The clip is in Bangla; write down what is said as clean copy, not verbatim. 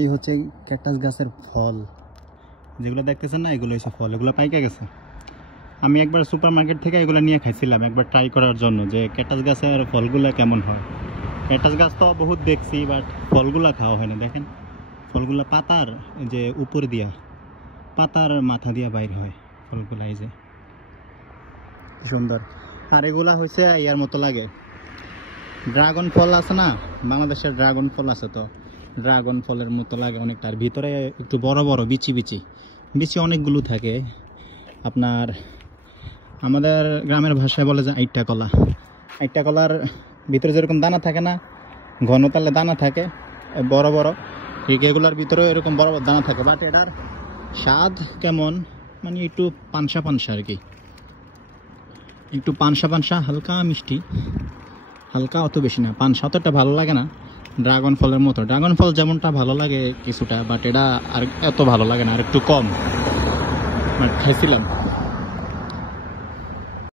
এই হচ্ছে ক্যাকটাস গাছের ফল, যেগুলো দেখতেছেন না, এগুলো হচ্ছে ফল, এগুলো পাইকা গেছে। আমি একবার সুপার মার্কেট থেকে এগুলো নিয়ে খাইছিলাম একবার ট্রাই করার জন্য যে ক্যাকটাস গাছের ফলগুলো কেমন হয়। ক্যাকটাস গাছ তো বহুত দেখছি, বাট ফলগুলা খাওয়া হয় না। দেখেন ফলগুলো পাতার যে উপর দিয়া, পাতার মাথা দিয়া বাইর হয় ফলগুলা, এই যে সুন্দর। আর এগুলা হচ্ছে ইয়ার মতো লাগে, ড্রাগন ফল আছে না, বাংলাদেশের ড্রাগন ফল আছে, তো ড্রাগন ফলের মতো লাগে অনেকটা। আর ভিতরে একটু বড় বড় বিচি বিচি বিচি অনেকগুলো থাকে। আপনার আমাদের গ্রামের ভাষায় বলে যে আইট্টা কলা। আইট্টা কলার ভিতরে যেরকম দানা থাকে না, ঘন তালে দানা থাকে বড় বড়, ঠিক এগুলোর ভিতরেও এরকম বড় বড় দানা থাকে। বাট এটার স্বাদ কেমন, মানে একটু পানসা পানসা আর কি, একটু পানসা পানসা, হালকা মিষ্টি, হালকা, অত বেশি না। পানসা অতটা ভালো লাগে না ড্রাগন ফলের মতো। ড্রাগন ফল যেমনটা ভালো লাগে কিছুটা, বাট এটা আর এত ভালো লাগে না, আর একটু কম। বাট খাইছিলাম।